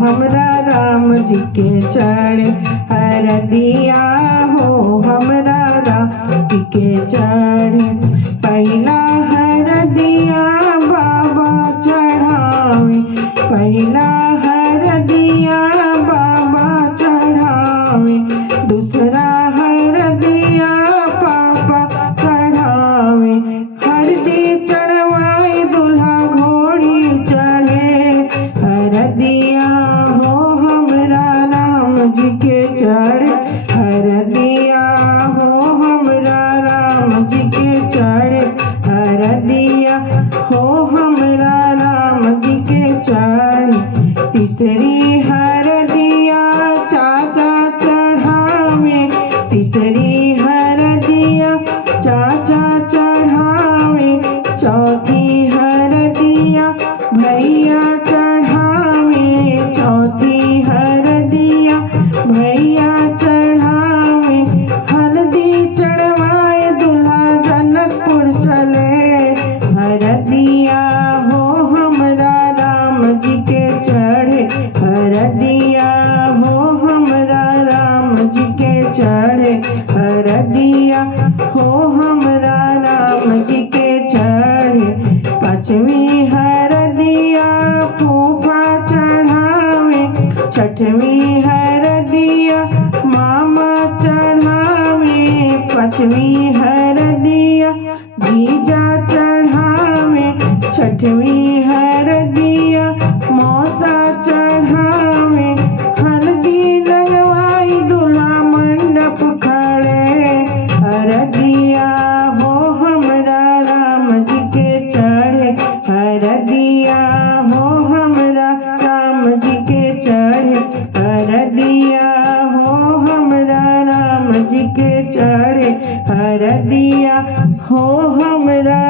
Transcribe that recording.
हमरा राम जी के चढ़े हरदिया हो हमरा राम जी के चढ़े। पहला हरदिया बाबा चढ़ावे, पहला हरदिया बाबा चढ़ावे, दूसरा हरदिया पापा चढ़ावे। हरदी चढ़वाए दूल्हा घोड़ी चढ़े हरदिया हो हमरा राम जी के चढ़े हरदिया हो हमरा राम जी के चढ़े हरदिया हो हमरा राम जी के चढ़े। तीसरी हरदिया चाचा चढ़ावे, तीसरी हरदिया चाचा चढ़ावे, चौथी हरदिया भैया चढ़ावे, चौथी हरदिया भैया चढ़ावे। हल्दी चढ़वाए दूल्हा जनकपुर चले हरदिया हो हमरा राम जी के चढ़े हरदिया हो हमरा राम जी के चढ़े हरदिया हो हमरा राम जी के चढ़े। पांचवी हरदिया फूफा चढ़ावे, छठवीं हरदिया मामा चढ़ावे, पांचवी हरदिया जीजा चढ़ावे, छठवीं हरदिया मौसा चढ़ावे। हल्दी लगवाई दूल्हा मंडप खड़े हरदिया हो हमरा राम जी के चढ़े हरदिया हो हमरा राम जी के चढ़े हरदिया हो हमरा राम जी के चढ़े हरदिया हो हमरा